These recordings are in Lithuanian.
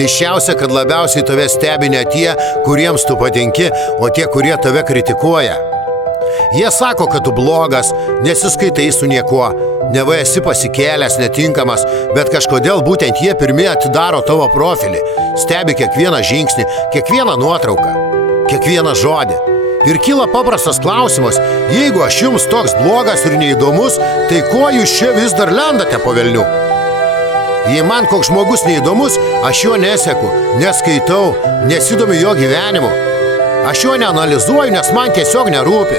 Keiščiausia, kad labiausiai tave stebi ne tie, kuriems tu patinki, o tie, kurie tave kritikuoja. Jie sako, kad tu blogas, nesiskaitai su niekuo, neva esi pasikėlęs, netinkamas, bet kažkodėl būtent jie pirmie atidaro tavo profilį, stebi kiekvieną žingsnį, kiekvieną nuotrauką, kiekvieną žodį. Ir kyla paprastas klausimas, jeigu aš jums toks blogas ir neįdomus, tai ko jūs čia vis dar lendate po velnių? Jei man koks žmogus neįdomus, aš jo neseku, neskaitau, nesidomiu jo gyvenimu. Aš jo neanalizuoju, nes man tiesiog nerūpi.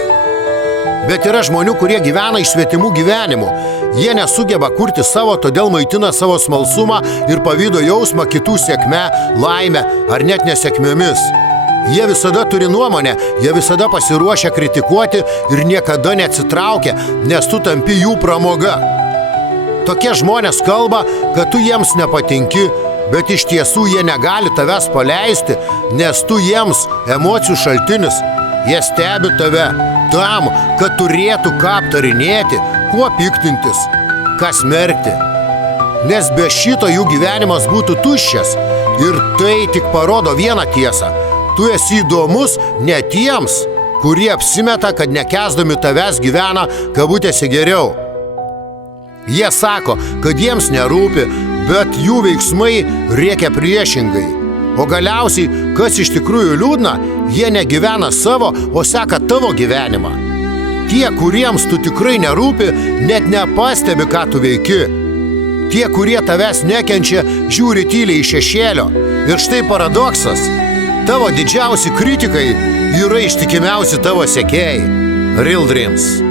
Bet yra žmonių, kurie gyvena iš svetimų gyvenimų. Jie nesugeba kurti savo, todėl maitina savo smalsumą ir pavydo jausmą kitų sėkme, laime ar net nesėkmėmis. Jie visada turi nuomonę, jie visada pasiruošia kritikuoti ir niekada neatsitraukia, nes tu tampi jų pramoga. Tokie žmonės kalba, kad tu jiems nepatinki, bet iš tiesų jie negali tavęs paleisti, nes tu jiems emocijų šaltinis. Jie stebi tave tam, kad turėtų ką aptarinėti, kuo piktintis, ką smerkti. Nes be šito jų gyvenimas būtų tuščias ir tai tik parodo vieną tiesą. Tu esi įdomus ne tiems, kurie apsimeta, kad nekęsdami tavęs gyvena kabutėse geriau. Jie sako, kad jiems nerūpi, bet jų veiksmai rėkia priešingai. O galiausiai, kas iš tikrųjų liūdna, jie negyvena savo, o seka tavo gyvenimą. Tie, kuriems tu tikrai nerūpi, net nepastebi, ką tu veiki. Tie, kurie tavęs nekenčia, žiūri tyliai iš šešėlio. Ir štai paradoksas. Tavo didžiausi kritikai yra ištikimiausi tavo sekėjai. Real Dreams.